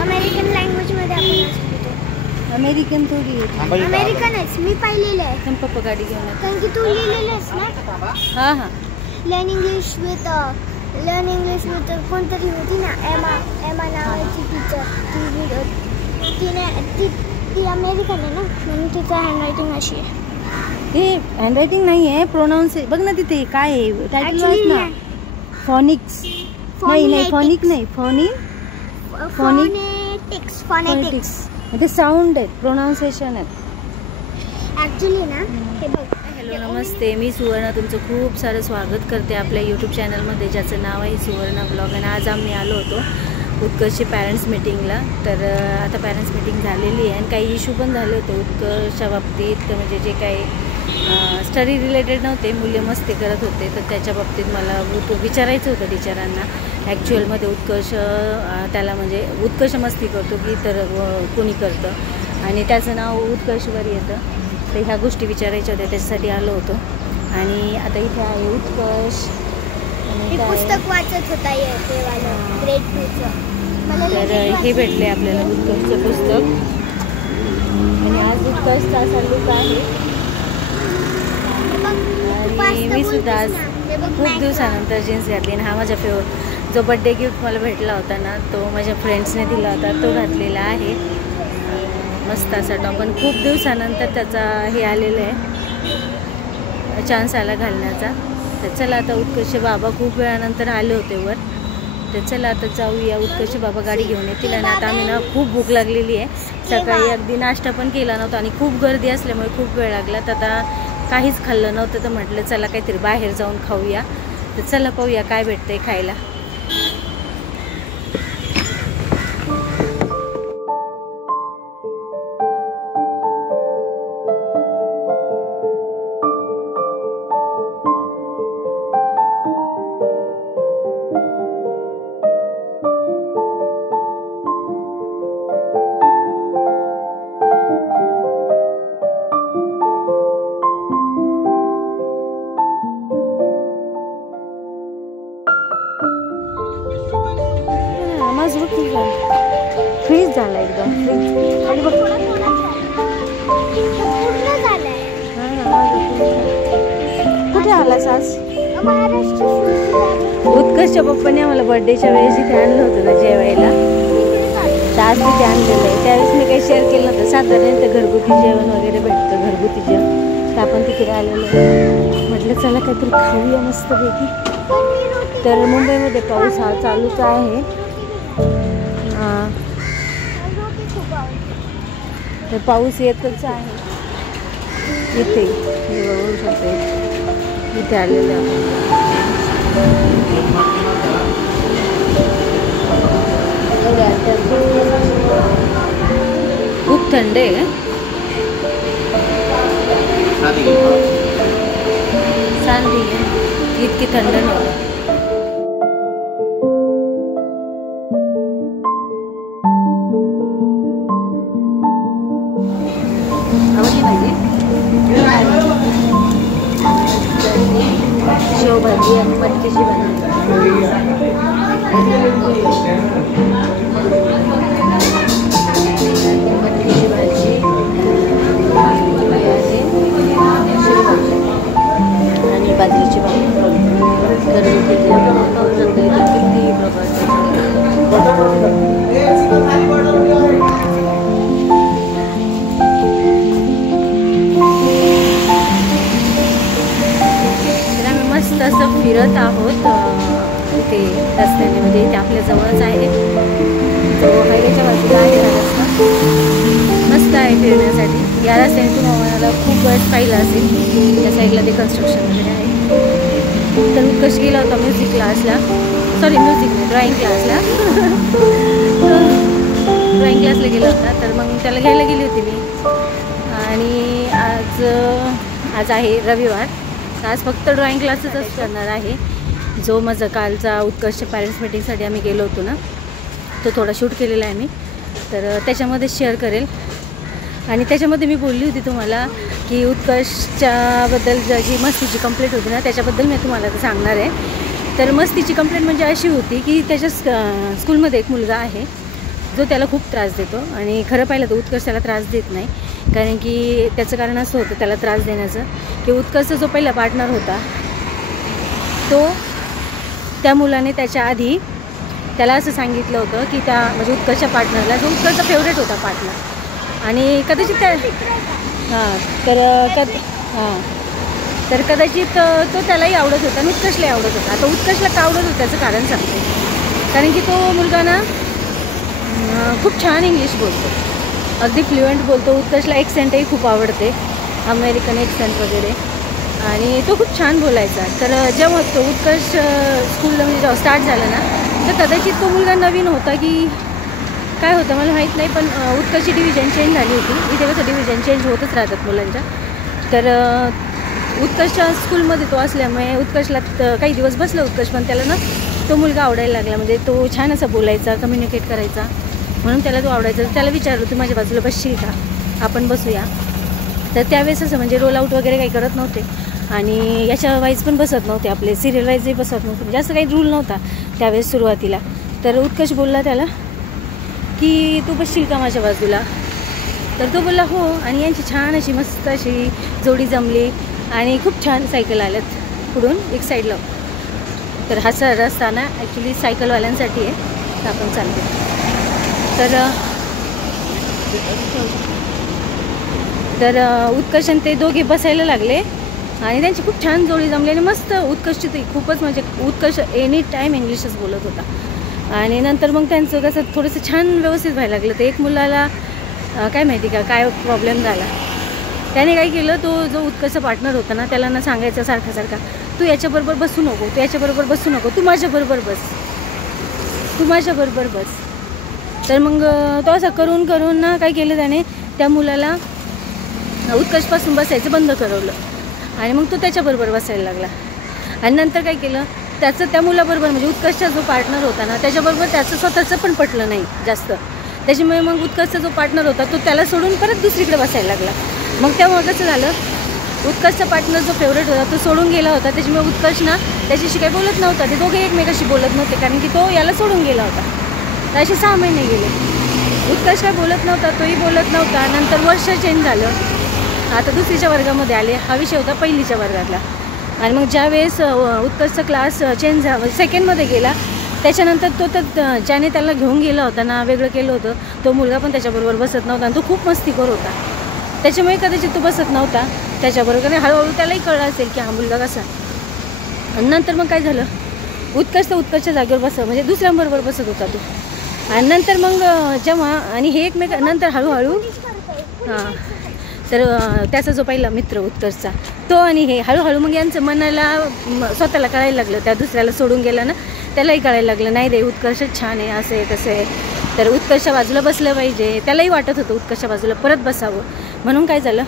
American language मध्ये आपण American थोडी अमेरिकनच मी पाहिलेलं आहे. पण पप्पा गाडी घेऊन कारण की तू लिहिलेलंस ना. हां हां लर्न इंग्लिश विथ कोणतरी होती ना एमा नावाची टीचर. ती अमेरिकन आहे ना, म्हणून तिचं हँडरायटिंग अशी आहे. हे हँडरायटिंग नाही आहे, प्रोनाऊन्स बघ ना तिथे काय आहे टायटल वाच ना. फोनिक्स नाही फोनिक नाही फोनेटिक्स ते साऊंड आहेत, प्रोनाउन्सिएशन आहेत ॲक्च्युली ना. हे बघ. हॅलो नमस्ते, मी सुवर्णा तुमचं खूप सारं स्वागत करते आपल्या यूट्यूब चॅनलमध्ये ज्याचं नाव आहे सुवर्णा ब्लॉग. आणि आज आम्ही आलो होतो उत्कर्षची पॅरेंट्स मीटिंगला. तर आता पॅरेंट्स मीटिंग झालेली आहे आणि काही इश्यू पण झाले होते उत्कर्षच्या बाबतीत. म्हणजे जे काही स्टडी रिलेटेड नव्हते, मुले मस्ती करत होते, तर त्याच्या बाबतीत मला विचारायचं होतं टीचरांना. ॲक्च्युअलमध्ये उत्कर्ष त्याला म्हणजे उत्कर्ष मस्ती करतो की तर कोणी करतं आणि त्याचं नाव उत्कर्षवर येतं. तर ह्या गोष्टी विचारायच्या होत्या, त्याच्यासाठी आलो होतो. आणि आता इथे आहे उत्कर्ष. पुस्तक वाचत होता ग्रेड 2चं. तर हे भेटले आपल्याला उत्कर्षचं पुस्तक. आणि आज उत्कर्षचा असा लुक आहे. आणि मी सुद्धा आज खूप दिवसानंतर जीन्स घातली. आणि हा माझा जो बड्डे गिफ्ट मला भेटला होता ना, तो माझ्या फ्रेंड्सने दिला होता, तो घातलेला आहे. मस्त असा टॉप. पण खूप दिवसानंतर त्याचा हे आलेलं आहे, चान्स आला घालण्याचा. तर चला आता उत्कर्ष बाबा खूप वेळानंतर आले होते वर. तर चला आता जाऊया. उत्कर्ष बाबा गाडी घेऊन येतील. आणि आता आम्ही ना खूप भूक लागलेली आहे. सकाळी अगदी नाश्ता पण केला नव्हता आणि खूप गर्दी असल्यामुळे खूप वेळ लागला. तर आता काहीच खाल्लं नव्हतं, तर म्हटलं चला काहीतरी बाहेर जाऊन खाऊया. तर चला पाहूया काय भेटतंय खायला. फ्रीज झाला एकदम. आणि बघ कुठे आलास आज? उत्कर्षच्या पप्पाने आम्हाला बर्थडेच्या वेळेस इथे आणलं होतं ना जेवायला. तर आज तिथे आणलेलं आहे. त्यावेळेस मी काही शेअर केलं नव्हतं. साधारण घरगुती जेवण वगैरे भेटतं, घरगुती जेवण. तर आपण तिकडे आलेलो आहे. म्हटलं चला काहीतरी खाऊया मस्तपैकी. तर मुंबईमध्ये पाऊस हा चालूच आहे. तर पाऊस येतच आहे इथे. हे बघू शकते इथे आलेलं आहे. खूप थंड आहे. सांदी इतकी थंड नव्हतं. शेवभाजी आणि मटकीची भाजी. मटकीची भाजी आणि बाजरीची भाजी. घरगुती किती मस्त असं फिरत आहोत इथे रस्त्याने. म्हणजे इथे आपल्या जवळच आहे, जो हायवेच्या बाजूला आहे हा रस्ता. मस्त आहे फिरण्यासाठी. या रस्त्याने तुम्हाला खूप वेळेस पाहिलं असेल. या साईडला ते कन्स्ट्रक्शन वगैरे आहे. तर उत्कर्ष गेला होता म्युझिक क्लासला. सॉरी म्युझिक नाही, ड्रॉइंग क्लासला. ड्रॉइंग क्लासला गेला होता. तर मग त्याला घ्यायला गेली होती मी. आणि आज आहे रविवार. आज फक्त ड्रॉइंग क्लासेसच करणार आहे. जो माझा कालचा उत्कर्ष पॅरेंट्स मीटिंगसाठी आम्ही गेलो होतो ना, तो थोडा शूट केलेला आहे मी, तर त्याच्यामध्ये शेअर करेल. आणि त्याच्यामध्ये मी बोलली होती तुम्हाला की उत्कर्षच्याबद्दल जी मस्तीची कंप्लेंट होती ना, त्याच्याबद्दल मी तुम्हाला आता सांगणार आहे. तर मस्तीची कंप्लेंट म्हणजे अशी होती की त्याच्या स्कूलमध्ये एक मुलगा आहे जो त्याला खूप त्रास देतो. आणि खरं पाहिलं तर उत्कर्ष त्याला त्रास देत नाही, कारण की त्याचं कारण असं होतं त्याला त्रास देण्याचं की उत्कर्षचा जो पहिला पार्टनर होता तो त्या मुलाने त्याच्या आधी त्याला असं सांगितलं होतं की त्या म्हणजे उत्कर्षच्या पार्टनरला, जो उत्कर्षचा फेवरेट होता पार्टनर, आणि कदाचित त्या तर कदाचित तो त्यालाही आवडत होता आणि उत्कर्षलाही आवडत होता. आता उत्कर्षला का आवडत होतं त्याचं कारण सांगते. कारण की तो मुलगा ना खूप छान इंग्लिश बोलतो, अगदी फ्लुएंट बोलतो. उत्कर्षला एक्सेंटही खूप आवडते, अमेरिकन एक्सेंट वगैरे, आणि तो खूप छान बोलायचा. तर जेव्हा तो उत्कर्ष स्कूलला म्हणजे जेव्हा स्टार्ट झालं ना, तर कदाचित तो मुलगा नवीन होता की काय होतं मला माहीत नाही, पण उत्कर्षची डिव्हिजन चेंज झाली होती. इथे कसं डिव्हिजन चेंज होतच राहतात मुलांच्या. तर उत्कर्षच्या स्कूलमध्ये तो असल्यामुळे उत्कर्षला काही दिवस बसला उत्कर्ष, पण त्याला ना तो मुलगा आवडायला लागला. म्हणजे तो छान असा बोलायचा, कम्युनिकेट करायचा, म्हणून त्याला तो आवडायचा. त्याला विचारलं तू माझ्या बाजूला बसशील का, आपण बसूया. तर त्यावेळेस असं म्हणजे रोल आऊट वगैरे काही करत नव्हते आणि याच्या वाईज पण बसत नव्हते, आपले सिरियल वाईजही बसत नव्हते, जास्त काही रूल नव्हता त्यावेळेस सुरुवातीला. तर उत्कर्ष बोलला त्याला की तू बसशील का माझ्या बाजूला. तर तो बोलला हो, आणि यांची छान अशी मस्त अशी जोडी जमली आणि खूप छान सायकल आल्यात पुढून एक साईडला. तर हा रस्ता ना ॲक्च्युली सायकलवाल्यांसाठी आहे, तर आपण चालतो. तर उत्कर्ष आणि ते दोघे बसायला लागले आणि त्यांची खूप छान जोडी जमली आणि मस्त. उत्कर्षची ती खूपच म्हणजे उत्कर्ष एनी टाईम इंग्लिशच बोलत होता. आणि नंतर मग त्यांचं कसं थोडंसं छान व्यवस्थित व्हायला लागलं. तर एक मुलाला काय माहिती का काय प्रॉब्लेम झाला, त्याने काय केलं, तो जो उत्कर्ष पार्टनर होता ना त्याला ना सांगायचं सारखा तू याच्याबरोबर बसू नको, तू याच्याबरोबर बसू नको, तू माझ्याबरोबर बस, तू माझ्याबरोबर बस. तर मग तो असं करून करून ना काय केलं त्याने, त्या मुलाला उत्कर्षपासून बसायचं बंद करवलं आणि मग तो त्याच्याबरोबर बसायला लागला. आणि नंतर काय केलं, त्याचं त्या मुलाबरोबर म्हणजे उत्कर्षचा जो पार्टनर होता ना त्याच्याबरोबर त्याचं स्वतःचं पण पटलं नाही जास्त. त्याच्यामुळे मग उत्कर्षचा जो पार्टनर होता तो त्याला सोडून परत दुसरीकडे बसायला लागला. मग तेव्हा कसं झालं, उत्कर्षचा पार्टनर जो फेवरेट होता तो सोडून गेला होता. त्याच्यामुळे उत्कर्ष ना त्याच्याशी काही बोलत नव्हता, ते दोघे एकमेकाशी बोलत नव्हते, कारण की तो याला सोडून गेला होता. तर असे 6 महिने गेले, उत्कर्ष काय बोलत नव्हता, तोही बोलत नव्हता. नंतर वर्ष चेंज झालं, आता दुसरीच्या वर्गामध्ये आले. हा विषय होता पहिलीच्या वर्गातला. आणि मग ज्यावेळेस उत्कर्षचा क्लास चेंज झाला म्हणजे सेकंडमध्ये गेला, त्याच्यानंतर तो तर ज्याने त्याला घेऊन गेला होता ना, वेगळं केलं होतं, तो मुलगा पण त्याच्याबरोबर बसत नव्हता आणि तो खूप मस्तीखोर होता. त्याच्यामुळे कदाचित तो बसत नव्हता त्याच्याबरोबर. आणि हळूहळू त्यालाही कळलं असेल की हा मुलगा कसा. आणि नंतर मग काय झालं, उत्कर्षच्या जागेवर म्हणजे दुसऱ्यांबरोबर बसत होता तो. आणि नंतर मग जेव्हा आणि हे नंतर हळूहळू तर त्याचा जो पहिला मित्र उत्कर्षचा तो आणि हे हळूहळू मग यांचं मनाला स्वतःला कळायला लागलं. त्या दुसऱ्याला सोडून गेला ना त्यालाही कळायला लागलं, नाही रे उत्कर्षच छान आहे, असं आहे तसं आहे, तर उत्कर्षच्या बाजूला बसलं पाहिजे. त्यालाही वाटत होतं उत्कर्षच्या बाजूला परत बसावं. म्हणून काय झालं,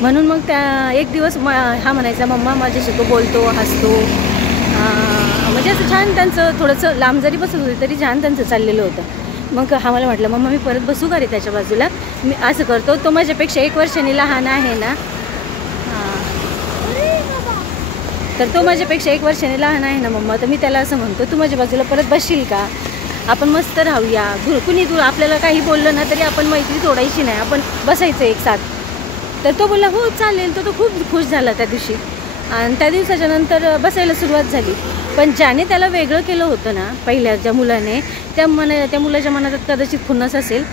म्हणून मग त्या एक दिवस हा म्हणायचा मम्मा माझ्याशी तो बोलतो, हसतो, म्हणजे असं छान त्यांचं थोडंसं लांब जरी बसत होते तरी छान त्यांचं चाललेलं होतं. मग हा मला म्हटलं मम्मा मी परत बसू का रे त्याच्या बाजूला, मी असं करतो, तो माझ्यापेक्षा 1 वर्षाने लहान आहे ना, तर तो माझ्यापेक्षा 1 वर्षाने लहान आहे ना मम्मा, तर मी त्याला असं म्हणतो तू माझ्या बाजूला परत बसशील का, आपण मस्त राहूया, कुणी तू आपल्याला काही बोललं ना तरी आपण मैत्री तोडायची नाही, आपण बसायचं एक साथ. तर तो बोलला हो चालेल. तो खूप खुश झाला त्या दिवशी. आणि त्या दिवसाच्या नंतर बसायला सुरुवात झाली. पण ज्याने त्याला वेगळं केलं होतं ना पहिल्या ज्या मुलाने, त्या मुलाच्या मनात कदाचित खुन्नस असेल,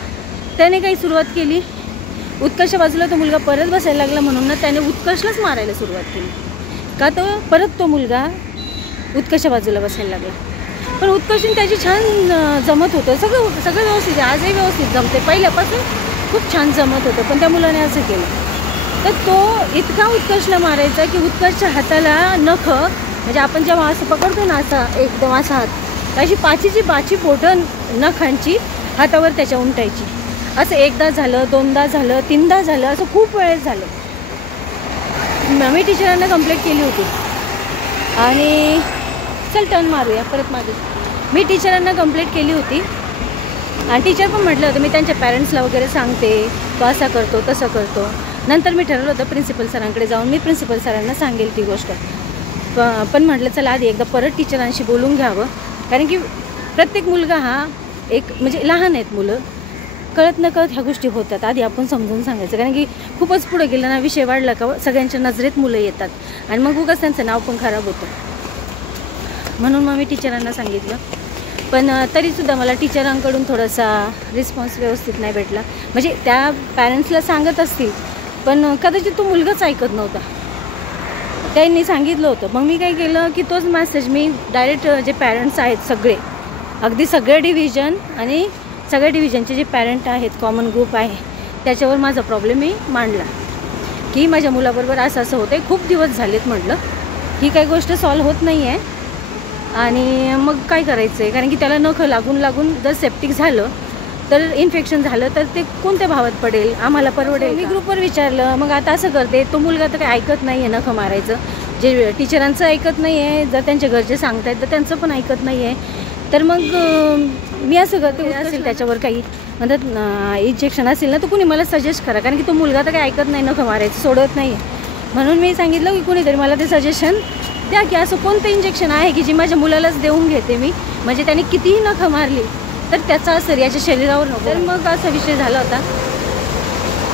त्याने काही सुरुवात केली, उत्कर्षच्या बाजूला तो मुलगा परत बसायला लागला म्हणून ना त्याने उत्कर्षलाच मारायला सुरुवात केली. का तो मुलगा उत्कर्षच्या बाजूला बसायला लागला. पण उत्कर्षने त्याची छान जमत होतं, सगळं व्यवस्थित, आजही व्यवस्थित जमते, पहिल्यापासून खूप छान जमत होतं. पण त्या मुलाने असं केलं तर तो इतका उत्कर्षला मारायचा की उत्कर्षच्या हाताला नख, म्हणजे आपण जेव्हा असं पकडतो ना असं एकदम असा हात, अशी पाची बोटं नखांची हातावर त्याच्या उमटायची. असं एकदा झालं, 2दा झालं, 3दा झालं, असं खूप वेळेस झालं. मी टीचरांना कंप्लेंट केली होती आणि चल टर्न मारूया परत मागे. मी टीचरांना कंप्लेंट केली होती आणि टीचर पण म्हटलं होतं मी त्यांच्या पॅरेंट्सला वगैरे सांगते, तो असा करतो तसं करतो. नंतर मी ठरवलं होतं प्रिन्सिपल सरांकडे जाऊन मी प्रिन्सिपल सरांना सांगेल ती गोष्ट. पण म्हटलं चला आधी एकदा परत टीचरांशी बोलून घ्यावं, कारण की प्रत्येक मुलगा हा एक म्हणजे लहान आहेत मुलं, कळत न कळत ह्या गोष्टी होतात. आधी आपण समजून सांगायचं, कारण की खूपच पुढे गेलं ना, विषय वाढला का सगळ्यांच्या नजरेत मुलं येतात आणि मग उगाच त्यांचं नाव पण खराब होतं. म्हणून मग मी टीचरांना सांगितलं. पण तरीसुद्धा मला टीचरांकडून थोडासा रिस्पॉन्स व्यवस्थित नाही भेटला. म्हणजे त्या पॅरेंट्सला सांगत असतील पण कदाचित तो मुलगाच ऐकत नव्हता. त्यांनी सांगितलं होतं. मग मी काय केलं की तोच मेसेज मी डायरेक्ट जे पॅरेंट्स आहेत सगळे, अगदी सगळे डिव्हिजन आणि सगळ्या डिव्हिजनचे जे पॅरेंट आहेत, कॉमन ग्रुप आहे, त्याच्यावर माझा प्रॉब्लेम मी मांडला की माझ्या मुलाबरोबर असं असं होतं आहे, खूप दिवस झालेत. म्हटलं ही काही गोष्ट सॉल्व होत नाही आहे आणि मग काय करायचं आहे, कारण की त्याला नखं लागून लागून जर सेप्टिक झालं तर इन्फेक्शन झालं तर ते कोणत्या भावात पडेल, आम्हाला परवडेल. मी ग्रुपवर विचारलं. मग आता असं करते, तो मुलगा तर काही ऐकत नाही आहे नखं मारायचं, जे टीचरांचं ऐकत नाही आहे, जर त्यांच्या घरचे सांगतायत तर त्यांचं पण ऐकत नाही आहे. तर मग मी असं करते, असेल त्याच्यावर काही म्हणतात इंजेक्शन असेल ना तर कुणी मला सजेस्ट करा, कारण की तो मुलगा तर काही ऐकत नाही, नखं मारायचं सोडत नाही आहे. म्हणून मी सांगितलं की कुणीतरी मला ते सजेशन द्या की असं कोणतं इंजेक्शन आहे की जे माझ्या मुलालाच देऊन घेते मी, म्हणजे त्याने कितीही नखं मारली तर त्याचा असर याच्या शरीरावर नको. तर मग असा विषय झाला होता.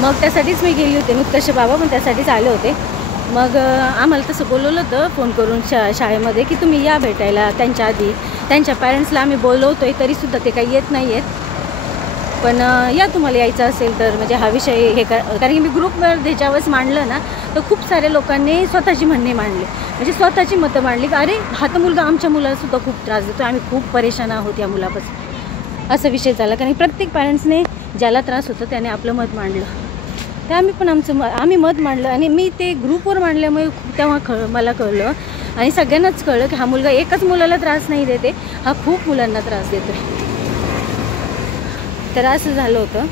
मग त्यासाठीच मी गेली होते. नुकतसे बाबा पण त्यासाठीच आले होते. मग आम्हाला तसं बोलवलं होतं फोन करून शाळेमध्ये की तुम्ही या भेटायला. त्यांच्या आधी त्यांच्या पॅरेंट्सला आम्ही बोलवतो आहे तरीसुद्धा ते काही येत नाही आहेत. पण या तुम्हाला यायचं असेल तर, म्हणजे हा विषय हे कारण की मी ग्रुपवर ज्याच्यावेळेस मांडलं ना तर खूप साऱ्या लोकांनी स्वतःची म्हणणे मांडली, म्हणजे स्वतःची मतं मांडली की अरे हा तर मुलगा आमच्या मुलालासुद्धा खूप त्रास देतो, आम्ही खूप परेशान आहोत या मुलापासून. असा विषय झाला, कारण प्रत्येक पॅरेंट्सने ज्याला त्रास होतो त्याने आपलं मत मांडलं. तर आम्ही पण आम्ही मत मांडलं आणि मी ते ग्रुपवर मांडल्यामुळे तेव्हा मला कळलं आणि सगळ्यांनाच कळलं की हा मुलगा एकच मुलाला त्रास नाही देते, हा खूप मुलांना त्रास देतो. तर असं झालं होतं.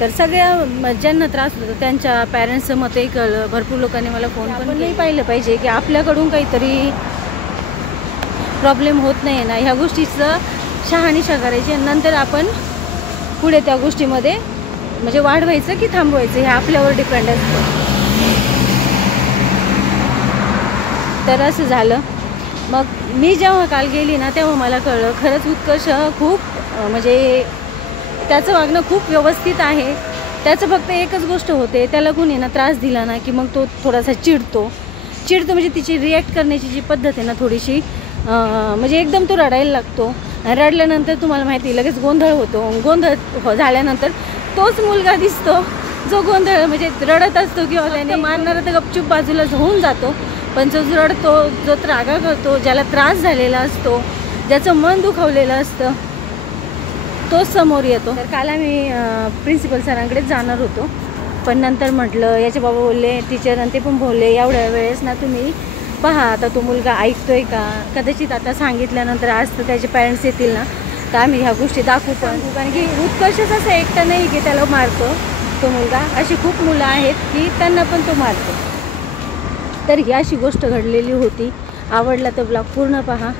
तर सगळ्या ज्यांना त्रास होतो त्यांच्या पॅरेंट्सचं मतही कळलं. भरपूर लोकांनी मला फोन पण नाही पाहिलं पाहिजे की आपल्याकडून काहीतरी प्रॉब्लेम होत नाही ना, ह्या गोष्टीचं शहानिशा करायची आणि नंतर आपण पुढे त्या गोष्टीमध्ये म्हणजे वाढवायचं की थांबवायचं हे आपल्यावर डिपेंड असतं. तर असं झालं. मग मी जेव्हा काल गेली ना तेव्हा मला कळलं खरंच उत्कर्ष खूप म्हणजे त्याचं वागणं खूप व्यवस्थित आहे. त्याचं फक्त एकच गोष्ट होते, त्याला कोणी ना त्रास दिला ना की मग तो थोडासा चिडतो म्हणजे तिची रिॲक्ट करण्याची जी पद्धत आहे ना थोडीशी म्हणजे एकदम तो रडायला लागतो. रडल्यानंतर तुम्हाला माहिती लगेच गोंधळ होतो. गोंधळ झाल्यानंतर तोच मुलगा दिसतो जो गोंधळ म्हणजे रडत असतो किंवा त्याने मारणारा तर गपचूप बाजूला होऊन जातो, पण जो रडतो, जो त्रागा करतो, ज्याला त्रास झालेला असतो, ज्याचं मन दुखावलेलं असतं, तोच समोर येतो. तर काल आम्ही प्रिन्सिपल सरांकडेच जाणार होतो, पण नंतर म्हटलं याचे बाबा बोलले, टीचर आणि ते पण बोलले एवढ्या वेळेस ना तुम्ही पहा आता तो मुलगा ऐकतोय का. कदाचित आता सांगितल्यानंतर आज तर त्याचे पॅरेंट्स येतील ना तर आम्ही ह्या गोष्टी दाखवू पण, कारण की उत्कर्षच असं एकटं नाही की त्याला मारतो तो मुलगा, अशी खूप मुलं आहेत की त्यांना पण तो मारतो. तर ही अशी गोष्ट घडलेली होती. आवडला तर ब्लॉग पूर्ण पहा.